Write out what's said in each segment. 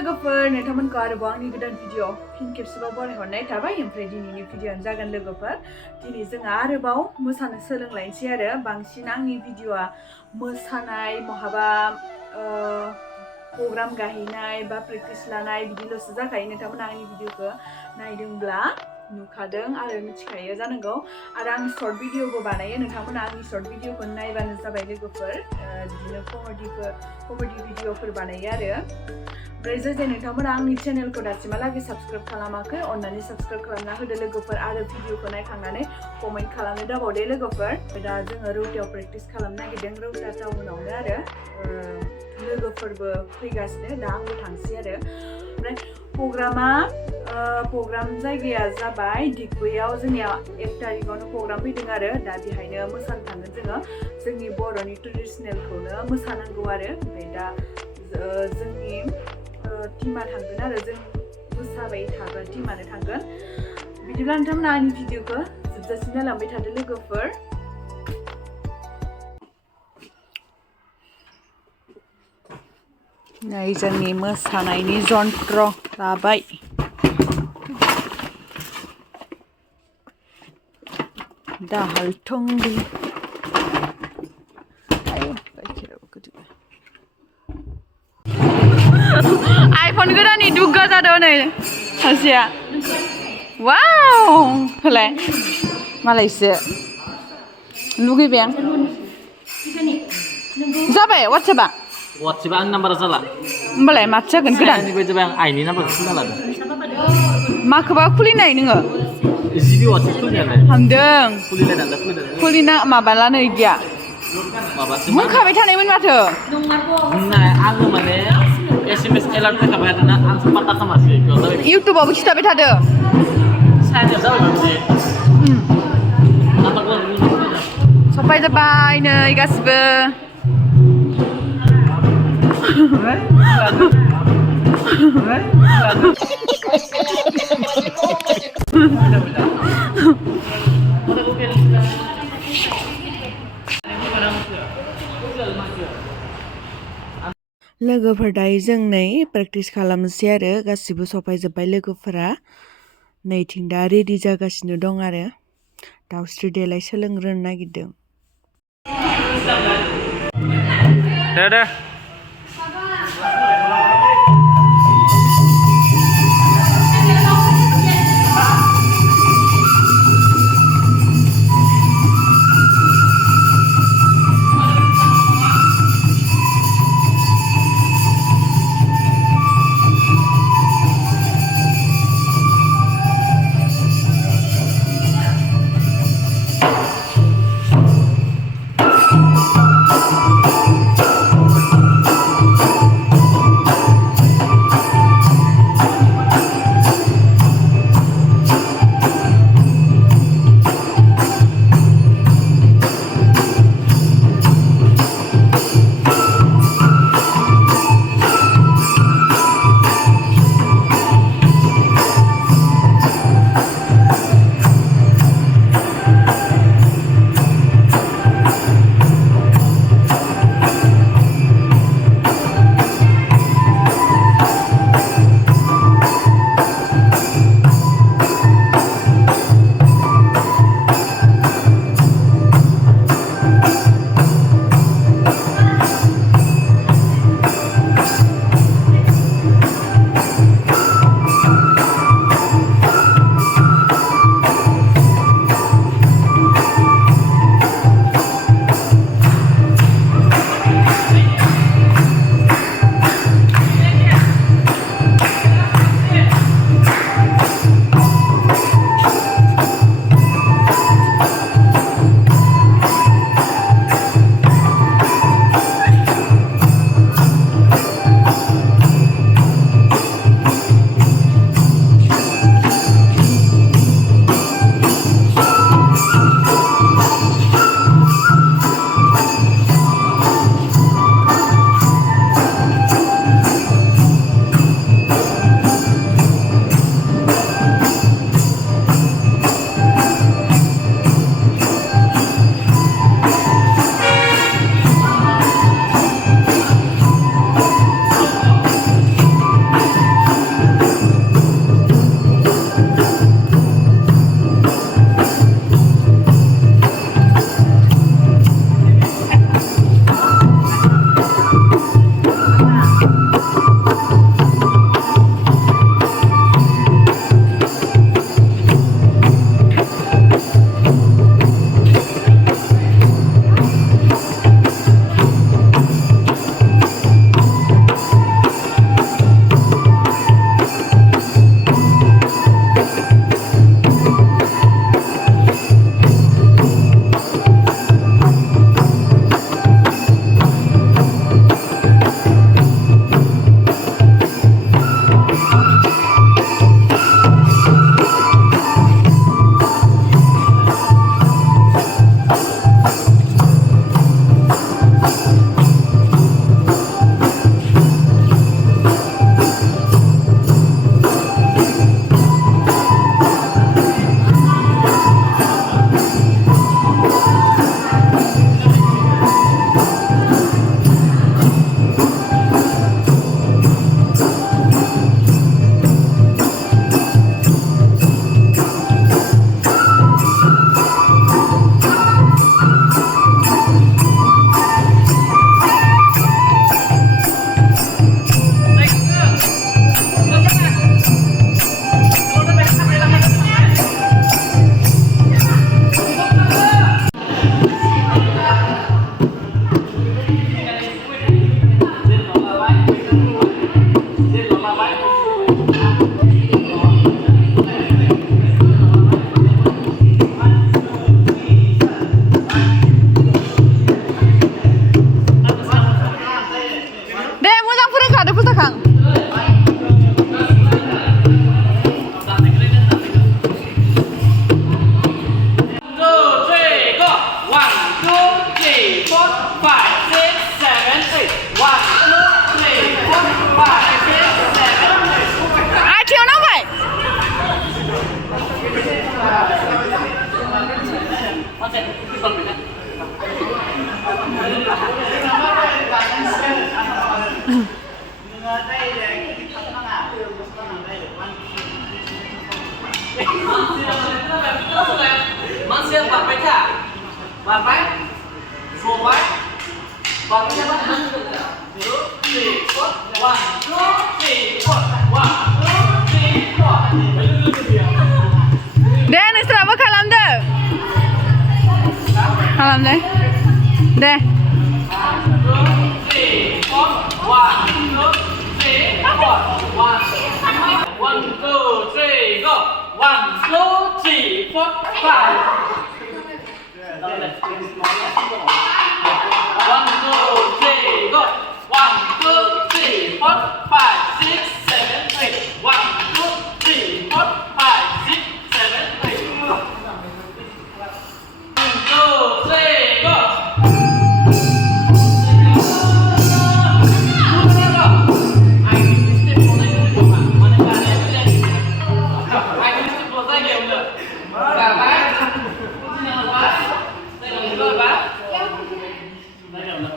लोगोफोर नोंथांमोनखौ आरोबाव आंनि गोदान भिडिअ फिन खेबसेबाव बरायहरनाय थाबाय ओमफ्राय दिनैनि भिडिअआनो जागोन लोगोफोर दिनै जों आरोबाव मोसानो सोलोंलायनोसै आरो बांसिन आंनि भिडिअआ मोसानाय बहाबा प्रग्राम गाहैनाय बा प्रेक्टिस लानाय बिदिल'सो जाखायो नोंथांमोना आंनि भिडिअखौ नायदोंब्ला नुखादों आरो मिथिखायो जानांगौ आरो आं शर्ट भिडिअबो बानायो नोंथांमोना आंनि शर्ट भिडिअखौ नायबानो जाबाय लोगोफोर बिदिनो कमेडि भिडिअफोर बानायो आरो ओमफ्राय जाय नोंथांमोना आंनि चेनेलखौ दासिमहालागै साबस्क्राइब खालामाखै अन्नानै साबस्क्राइब खालामना होदो लोगोफोर आरो भिडिअखौ नायखांनानै कमेन्ट खालामनो दाबावदे लोगोफोर दा जोङो रौतायाव प्रेक्टिस खालामनो नागिरदों रौता टाउनावनो आरो लोगोफोरबो फैगासिनो दा आंबो थांसै आरो ओमफ्राय प्रग्राम जायगाया जाबाय दिगबैयाव जोंनिया 1 तारिखआवनो प्रग्राम फैदों आरो दा बेहायनो मोसानो थांगोन जोङो जोंनि बर'नि ट्रेडिसनेलखौनो मोसानांगौ आरो ओमफ्राय दा जोंनि टिमा थांगोन आरो जों मोसाबाय थागोन टिमानो थांगोन बिदिब्ला नोंथांमोना आंनि भिडिअखौ जोबजासिम नायलांबाय थादो लोगोफोर नै जोंनि मोसानायनि जन्त्र लाबाय दाहाल थुंग्रि आइफन गोदाननि दुग्गा जादों नै सासेया वाव होलाय मालायसो लुगैबाय आं जाबाय वाट्सएपआ आंनि नाम्बारा जाला होमबालाय माथो जागोन गोदान आं आइनि नाम्बारखौ खुलिना लादों माखौबा खुलिनाय नोङो जिबि वाट्सएप खुलिनायालाय हामदों खुलिनाय खुलिना माबालानो इदिया बुंखाबाय थानायमोन माथो बुंनाय आङो माने SMS एलार्ट फैखाबाय थादोंना आं पात्ता खालामासै इउटुबावबो खिथाबाय थादो साइनाव जाबाय बिदि सफाय जाबाय नै गासिबो लोगोफोर दायो जों नै प्रेक्टिस खालामनोसै आरो गासिबो सफायजोब्बाय लोगोफोरा नैथिं दा रेडि जागासिनो दं आरो दाउस्रि देलाय सोलोंग्रोनो नागिरदों दे खादो फुजाखां आथियाव नांबाय Masih bapak cak, bapak, sobat, bapak siapa? 1, 2, 3, 4, 1, 2, 3, 4, 1, 2, 3, 4. दे नोंस्राबो खालामदो खालामदो दे 1, 2, 3, 4, 1, 2, 3, 4, 1, 2, 3, go. 1, 2, 3, 4, 5. 1, 2, 3, go. 1, 2, 3, 4, 5, 6, 7, 8. 1, 2, 3, 4, 5, 6, 7, 8. 1, 2, 3, go.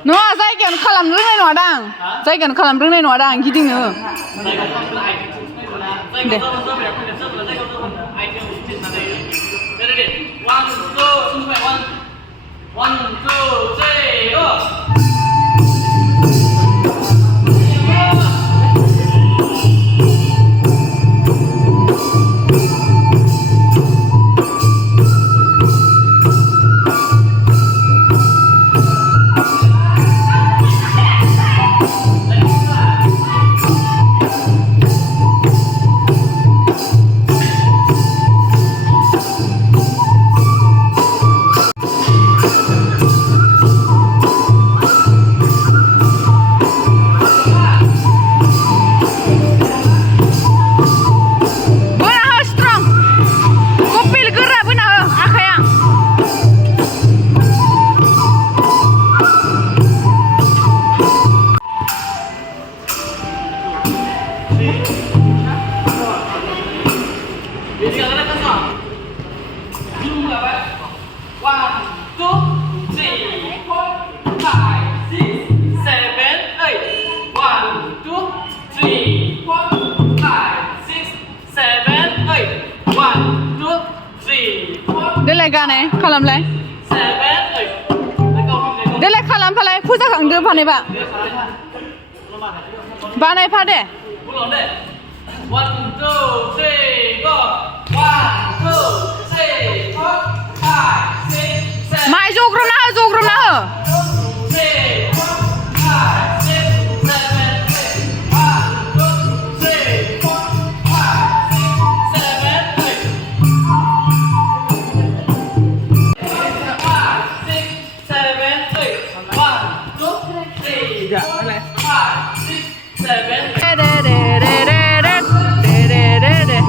नङा जायगायावनो खालामनो रोंनाय नङा दां जायगायावनो खालामनो रोंनाय नङा दां गिदिङो दे देलाय गानाय खालामलाय देलाय खालामफालाय फुजाखांदो फानैबा बानायफा दे 1, 2, 3, go. 1, 2, 3, 4, 5, 6, 7. माइ जग्रोमना हो जग्रोमना हो 3, 4, 5, 6, 7, 8. 1, 2, 3, 4, 5, 6, 7, 8. 5, 6, 7, 8. 1, 2, 3, 4, 5, 6, 7, 8. रे रे रे रे रे रे रे रे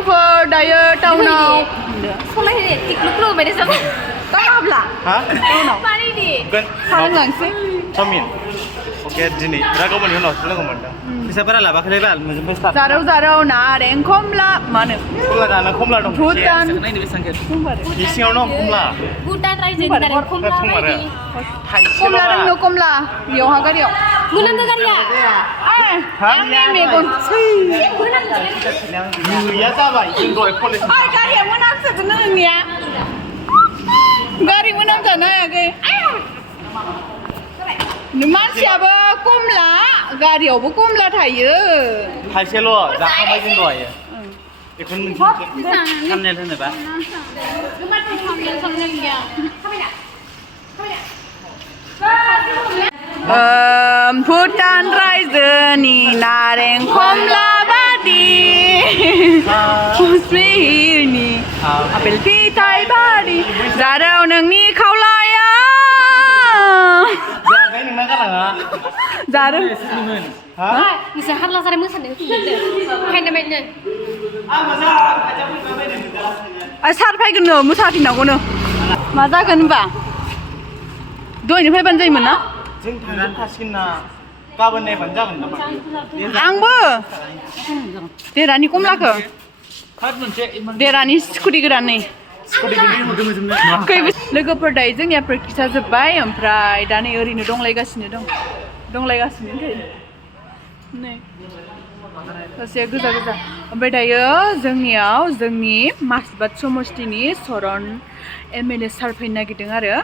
लोगोफोर दायो टाउनाव सलायनो टिकलुक लुबैदों साबा टाउनावब्ला टाउनाव मानिदि खालामलांसै चाउमिन ओके दिनै दा गाबोननि उनावसो लोगो मोनदों फैसाफोरा लाबाखैलै बाल मोजों फैसा जारौ जारौ नारें खमला मानो खमला जानो खमला दं भुटान बे सिङाव दं खमला भुटान रायजोनि नारें खमला बायदि खमला दङ खमला बेयावहा गारियाव मोनामदों गारिया आंनि मेगन गैया जाबाय जों दहाय कलेज गारिया मोनामसोदों नोंनिया गारि मोनामजानो हायाखै मानसियाबो कमला गारियावबो कमला थायो थाइसेल' जाखांबाय जों दहाय बेखौनो मोनसे सामनेल होनोबा भुटान रायजोनि नारें खमला बादि कुचबिहिरनि आपेल फिथाइ बादि जारौ नोंनि खावलाया जायाखै नोंना गालाङा जारौ नोंसोर हारला जानाय मोसानायखौ फैदों फायनो बायनो सार फैगोननो मोसाफिननांगौनो मा जागोन होनबा दहायनो फैबानो जायोमोन ना जों थांनानै थासिगोन ना गाबोन नायबानो जागोन नामा आंबो देरानि कमलाखौ देरानि स्कुटि गोदान नै लोगोफोर दायो जोंनिया प्रेक्टिसा जोब्बाय ओमफ्राय दा नै ओरैनो दंलायगासिनो नै सासेया गोजा गोजा ओमफ्राय दायो जोंनियाव जोंनि मासबाद समस्तिनि सरन MLA सार फैनो नागिरदों आरो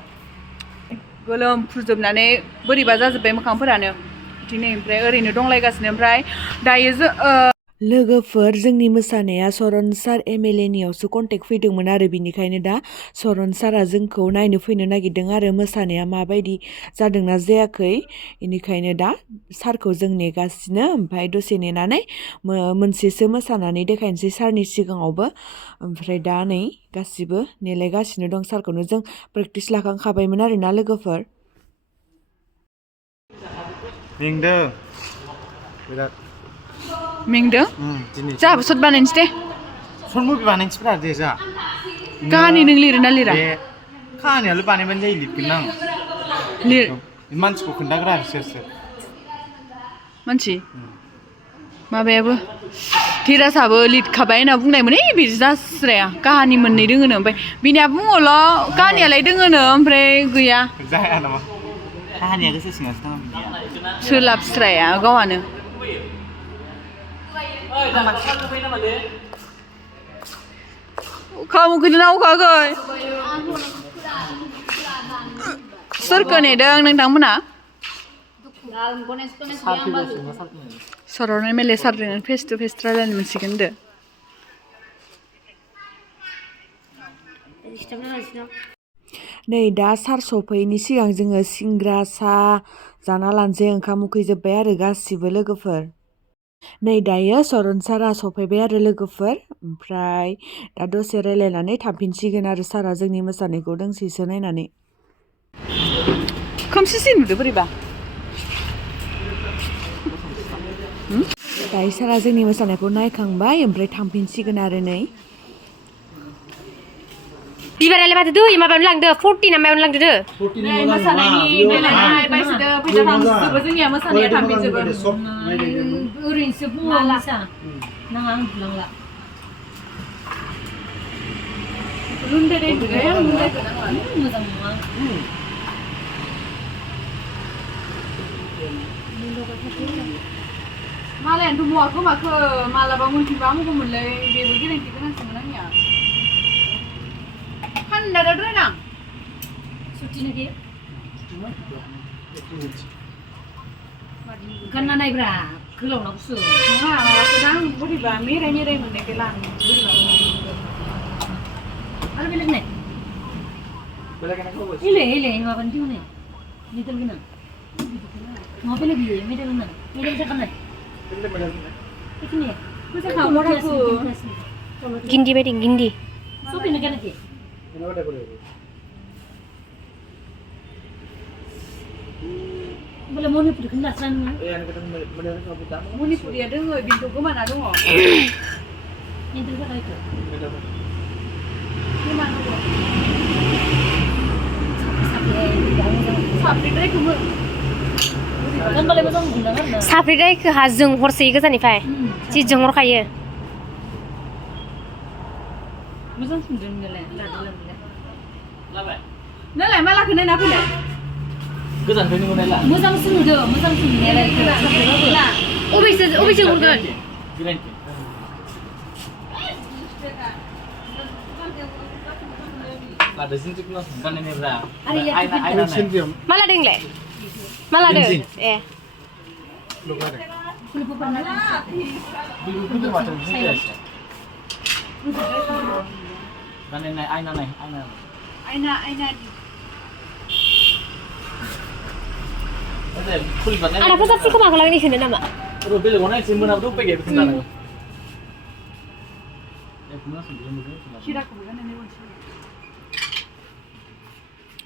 गोलोम फुजोबनानै बोरैबा जाजोब्बाय मोखांफोरानो दिनै ओमफ्राय ओरैनो दंलायगासिनो ओमफ्राय दायो लोगोफोर जोंनि मोसानाया सरन सार MLA नियावसो कन्टेक्ट फैदोंमोन आरो बिनिखायनो दा सरन सारा जोंखौ नायनो फैनो नागिरदों आरो मोसानाया माबायदि जादोंना जायाखै बेनिखायनो दा सारखौ जों नेगासिनो ओमफ्राय दसे नेनानै मोनसेसो मोसानानै देखायनोसै सारनि सिगाङावबो ओमफ्राय दा नै गासिबो नेलायगासिनो दं सारखौनो जों प्रेक्टिस लाखांखाबायमोन आरोना लोगोफोर मेंदों बिराद मेंदों जोंहाबो सर्ट बानायनोसै दे सर्ट मुभि बानायनोसैब्रा दे जा काहानि नों लिरो ना लिरा काहानियाल' बानायबानो जायो लिरगोन आं लिर मानसिखौ खोन्थाग्रा सोर मानसि माबायाबो धीराजआबो लिरखाबाय होनना बुंनायमोन बिदि जास्राया काहानि मोननै दोङोनो ओमफ्राय बिनिया बुङोल' काहानियालाय दोङोनो ओमफ्राय गैया जाया नामा काहानिया गोसो सिङावसो दङ बिनिया सोलाबस्राया गावहानो खामुखौनो नावखाखै सोरखौ नेदों नोंथांमोना सरन MLA सारजों फेस टु फेस रायलायनो मोनसिगोन होनदो नै दा सार सफैनि सिगां जोङो सिंग्रा साहा जाना लानोसै ओंखाम उखैजोब्बाय आरो गासिबो लोगोफोर नै दायो सरन सारा सफैबाय आरो लोगोफोर ओमफ्राय दा दसे रायलायनानै थांफिनसिगोन आरो सारा जोंनि मोसानायखौ दोंसेसो नायनानै खोमसिसि नुदो बोरैबा दायो सारा जोंनि मोसानायखौ नायखांबाय ओमफ्राय थांफिनसिगोन आरो नै बिबारालाय माथो दै माबायावनो लांदो 40 ना मायावनो लांदो मोसानायनि देलायनाय बायसिदो फैसा थांजोबो जोंनिया मोसानाया थांफिनजोबो ओरैनोसो बुङाला नाङा आं बुंलांला रुन्दै दै मोजां नङा मालायानोथ' मवाखो माखो मालाबा मोनफिनबा हामगौमोनलै बेबो गोरोन्थि गोनांसोमोन आंनिया थान्दाद्राय ना सुटिनो दे गानना नायब्रा गोलावना गुसु नङा माबाखौ आं बोरैबा मेराय मोननायखौ लानो आरो बेलेग नाय इले माबानि दिहुननाय मिडल गोनां मा बेलेग बियो मिडल गोनां मिडल जाखानाय गिन्दी बायदि गिन्दी सफैनो गानखि बोले मणिपुरखौनो लास्रा नोङो मणिपुरिया दोङो बिन्थ' गोमाना दङ Middle kan itu. साफ्रिद्राय खोहा जों हरसे गोजाननिफ्राय जि जोंहरखायो मोजां सोंदों नालाय लाबाय नालाय मालाखौ नायना फैलाय गोजाननिफ्राय नुनायला मोजां सोंदों मोजां सोंनायालाय अबेसो हरगोन गिरेन्टि लादो जिन्जिखौ गाननायनिब्रा आयना मा लादोंलाय मा लादों ए गाननाय आयना आदा फोसाबसिखौ माखौ लांनो होनो नामा बेलेगाव नायनोसै मोनाबोथ' उपाय गैया बेखौ लानांगौ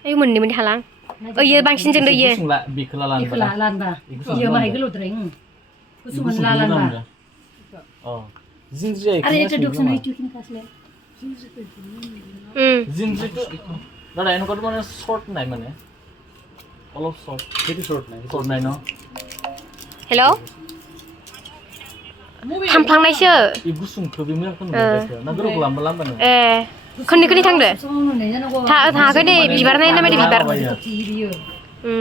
आयु मोननै हालां ओइयो बांसिन जोंदो इयो बेखौ लानबा iya mah itu loh dreng kusuman lalan ba oh जिन्ज्रि ada itu dokter itu kan kasih जिन्ज्रिটো दादा এনেকুৱাটো মানে শর্ট নাই মানে অলপ শর্ট বেশি শর্ট নাই ন हेल' थांफ्लांनायसो इ गुसुंखौ बे मोजांखौ नुबायसो ना गोलाव लांबानो ए खननै थांदो थाङाखै दे बिबार नायना बायदि बिबार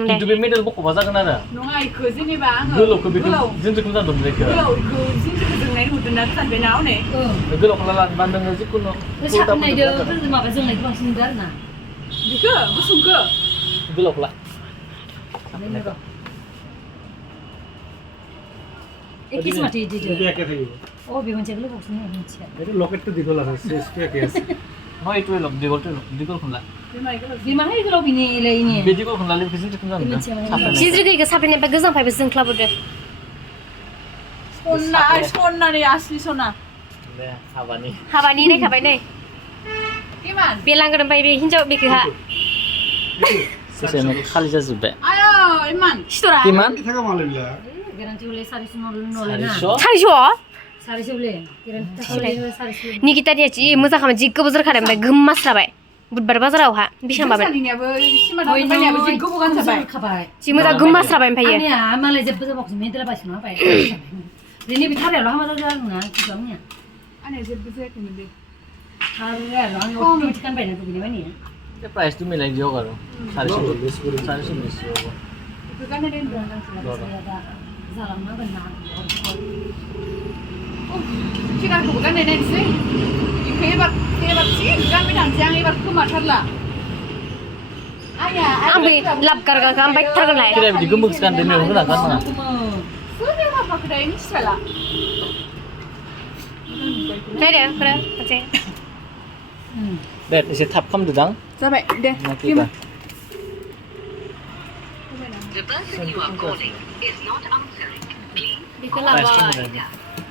खिन्थु बे मेडेल बख'बा जागोन आरो नङा इखो जेनेबा आङो गोलावखौ बेखौ जिन्ज्रिखौ मोजां दं बेखौ गोलावखौ जिन्ज्रिखौ जोंनाय नुदों ना सानबाय ना हनै गोलावखौ लानबा नोङो जिखुनु नायदो माबा जोंनायखौ बांसिन नुदों आरो ना बेखौ गुसुंखौ गोलावखौ ला एकिस माथि दिदो ओ बे मोनसे गोलाव बक्सनि मोनसे এটা লকেটটা দিগল আছে সেটা কি আছে হয় এইটো লক দিগলखौ লা बे माहाय गोलाव बिनि इलायनि बे दिगलखौ लाले बेखौ जिन्ज्रिखौ जानो जिन्ज्रिखौ साफ्रेनायनिफ्राय गोजाननिफ्रायबो जोंख्लाबोदो सननानै आसलि सना दे हाबानि नायखाबाय नै इमान बे लांगोन ओमफ्राय बे हिन्जाव बेखौहा सेसेनो खालि जाजोबबाय आयो इमान सिथरा किमान থাকা মালবিলা garanti oleh 400 nolena 400 400 oleh garanti 400 निकितानिया जि मोजां खालामो जि गोबाव जोरखादों ओमफ्राय गोमास्राबाय बुधबार बाजारावहा बेसेबां माबाय सानियाबो सिमा दाबायनायाबो जि गोबाव गानजाबाय खाबाय जि मोजां गोमास्राबाय ओमफ्राय आनिया मालाय जेबो जाबाखै मेदला बायसना बाय रेनि बिथारायावल' हामा जादों ना किबांनिया आनिया जेबो जायाखैमोन दे आरो आं अटोमेटिक kan बायना दुबिनि बायनि ते प्राइस तो मिलाइ दियो गरो 420 बेखौ गाननाय दोनदों जालांनांगोन ना किराखौबो गाननाय नायनोसै बेखौ एबार जि गानबाय थानोसै आं एबार खोमाथारला आं बे लाब गारगारखौ आं बायथारगोनलाय किरा बिदि गोमोस गानदों मेगन होना गाननाङा सोर हाबाखै मिथिला नायदो खोरो मोनसे दे एसे थाब खामदो दां जाबाय दे The person you are calling is not answering. Please बेखौ लाबाय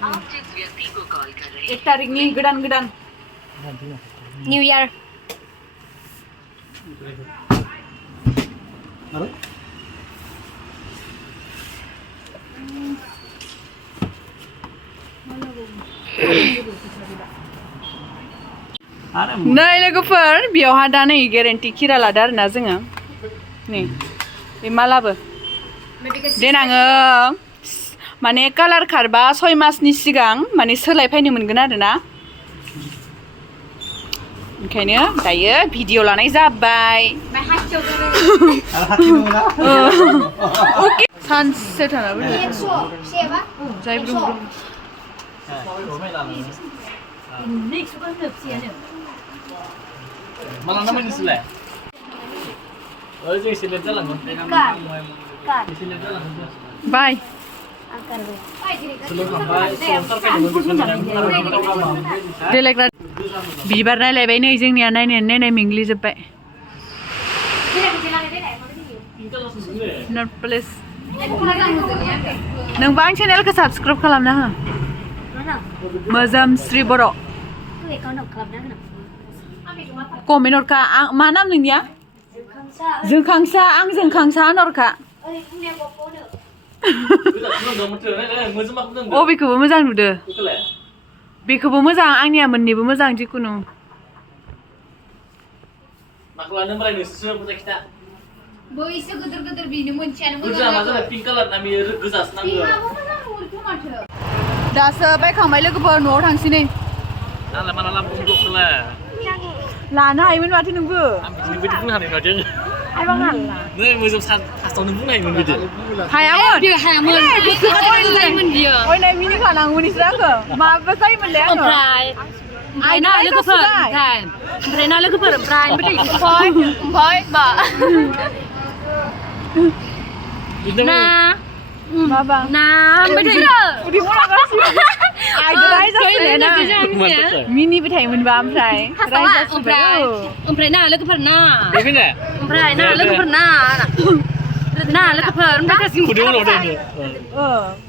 आप जिस व्यक्ति को कॉल कर रहे हैं 1 तारिखनि गोदान निउ इयार नै लोगोफोर बेयावहा दा नै गेरेन्टि खिरा लादो आरोना जोङो नै बे मालाबो देनाङो माने कालार खारबा 6 मासनि सिगां माने सोलायफैनो मोनगोन आरोना ओंखायनो दायो भिडिअ लानाय जाबाय सानसे थानाबो जाय ब्रुम ब्रुम next kan nepsiane malah namanya selesai oh jadi selesai jalan बाय देलायग्रा बिबार नायलायबाय नै जोंनिया नायनाय मिंग्लिजोब्बाय नट प्लेस नोंबो आं चेनेलखौ साबस्क्राइब खालामना हो mwjwmsriboro कमेन्ट हरखा मा नाम नोंनिया जोंखांसा आं जोंखांसा हरखा अबेखौबो मोजां नुदो बेखौबो मोजां आंनिया मोननैबो मोजां जिखुनु माखौ लानो ओमफ्राय नोंसोर मोजां खिथा बैसो गोदोर बेनो मोनसेयानो गोजा मा जाबाय पिंक कालार ना बेयो गोजासो नांगौ दासो बायखांबाय लोगोफोर न'आव थांसै नै नालाय माला लाबोगोन दखौलाय लानो हायोमोन माथो नोंबो आं बिदिनो बिदि बुंनो हानाय नङा आइबा हाला नै मोजां फार्स्टआवनो बुंनो हायोमोन बिदि हायामोन हायामोन बियो ओमफ्राय मिनिखानांगौमोन इसो आंखो माबा जायोमोनलै आङो ओमफ्राय ना लोगोफोर ओमफ्राय ना लोगोफोर ओमफ्राय बा ना माबा ना ओमफ्राय उदै बुंलांगासिनो आइदोलाय जासिगोन मिनिबाय थायोमोनबा ओमफ्राय ओमफ्राय ना लोगोफोर ना बेखौनो ओमफ्राय ना लोगोफोर ना लोगोफोर ओमफ्राय खुदै उनाव दोनो